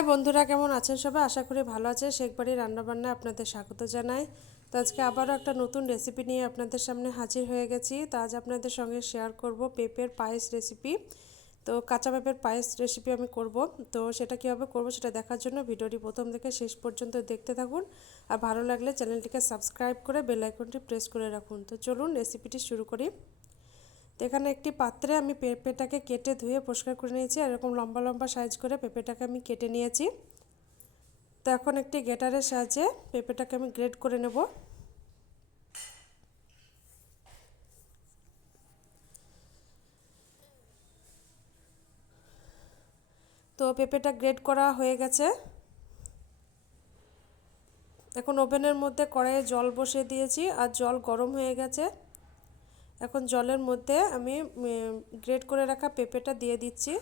High বন্ধুরা, কেমন আছেন সবাই? আশা করি ভালো আছে। শেখ বাড়ির রান্নাবান্নায় আপনাদের স্বাগত জানাই। তো আজকে আবারও একটা নতুন রেসিপি নিয়ে আপনাদের সামনে হাজির হয়ে গেছি। তো আজ আপনাদের সঙ্গে শেয়ার করব পেঁপের পায়েস রেসিপি। তো কাঁচা পেঁপের পায়েস রেসিপি আমি করব। তো সেটা কীভাবে করব সেটা দেখার জন্য ভিডিওটি প্রথম থেকে শেষ পর্যন্ত দেখতে থাকুন। আর ভালো লাগলে চ্যানেলটিকে সাবস্ক্রাইব করে বেল আইকনটি প্রেস করে রাখুন। তো চলুন রেসিপিটি শুরু করি। তো এখানে একটি পাত্রে আমি পেঁপেটাকে কেটে ধুয়ে পরিষ্কার করে নিয়েছি। এরকম লম্বা লম্বা সাইজ করে পেঁপেটাকে আমি কেটে নিয়েছি। তো এখন একটি গ্রেটারের সাহায্যে পেঁপেটাকে আমি গ্রেট করে নেব। তো পেঁপেটা গ্রেট করা হয়ে গেছে। এখন ওভেনের মধ্যে কড়াইয়ে জল বসিয়ে দিয়েছি আর জল গরম হয়ে গেছে। এখন জলের মধ্যে আমি গ্রেট করে রাখা পেঁপেটা দিয়ে দিচ্ছি।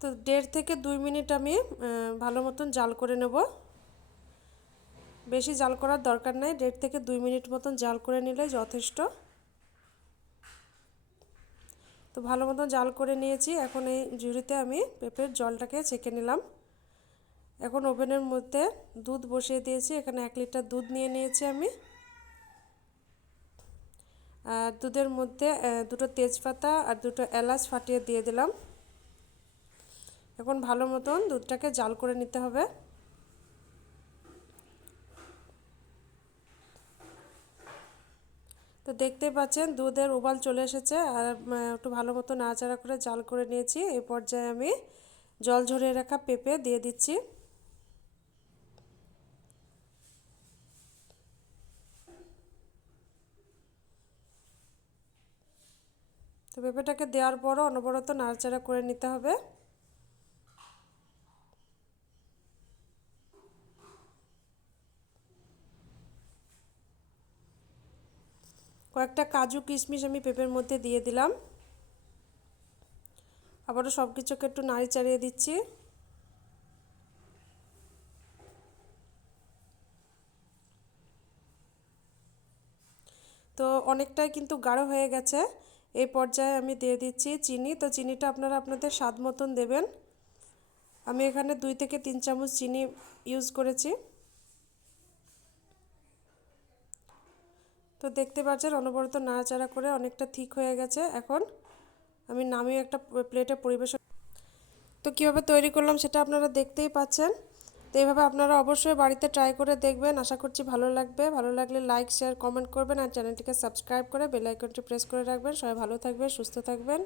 তো 1.5 থেকে 2 মিনিট আমি ভালো মতন জাল করে নেব। বেশি জাল করার দরকার নাই, 1.5 থেকে 2 মিনিট মতন জাল করে নিলে যথেষ্ট। তো ভালো মতন জাল করে নিয়েছি। এখন এই ঝুড়িতে আমি পেঁপের জলটাকে ছেঁকে নিলাম। এখন ওভেনের মধ্যে দুধ বসিয়ে দিয়েছি। এখানে 1 লিটার দুধ নিয়ে নিয়েছি আমি। আর দুধের মধ্যে 2টো তেজপাতা আর 2টো এলাচ ফাটিয়ে দিয়ে দিলাম। এখন ভালো মতন দুধটাকে জাল করে নিতে হবে। তো দেখতেই পাচ্ছেন দুধের উবাল চলে এসেছে। আর একটু ভালো মতো নাড়াচাড়া করে জাল করে নিয়েছি। এই পর্যায়ে আমি জল ঝরিয়ে রাখা পেঁপে দিয়ে দিচ্ছি। তো পেঁপেটাকে দেওয়ার পরও অনবরত নাড়াচাড়া করে নিতে হবে। কয়েকটা কাজু কিশমিশ আমি পেঁপের মধ্যে দিয়ে দিলাম। আবারও সব কিছুকে একটু নাড়ি চাড়িয়ে দিচ্ছি। তো অনেকটাই কিন্তু গাঢ় হয়ে গেছে। এই পর্যায়ে আমি দিয়ে দিচ্ছি চিনি। তো চিনিটা আপনারা আপনাদের স্বাদ মতন দেবেন। আমি এখানে 2 থেকে 3 চামচ চিনি ইউজ করেছি। তো দেখতে পাচ্ছেন অনবরত নাড়াচাড়া করে অনেকটা ঠিক হয়ে গেছে। এখন আমি নামিয়ে একটা প্লেটে পরিবেশন। তো কীভাবে তৈরি করলাম সেটা আপনারা দেখতেই পাচ্ছেন। তো এইভাবে আপনারা অবশ্যই বাড়িতে ট্রাই করে দেখবেন। আশা করছি ভালো লাগবে। ভালো লাগলে লাইক শেয়ার কমেন্ট করবেন আর চ্যানেলটিকে সাবস্ক্রাইব করে বেল আইকনটি প্রেস করে রাখবেন। সবাই ভালো থাকবেন, সুস্থ থাকবেন।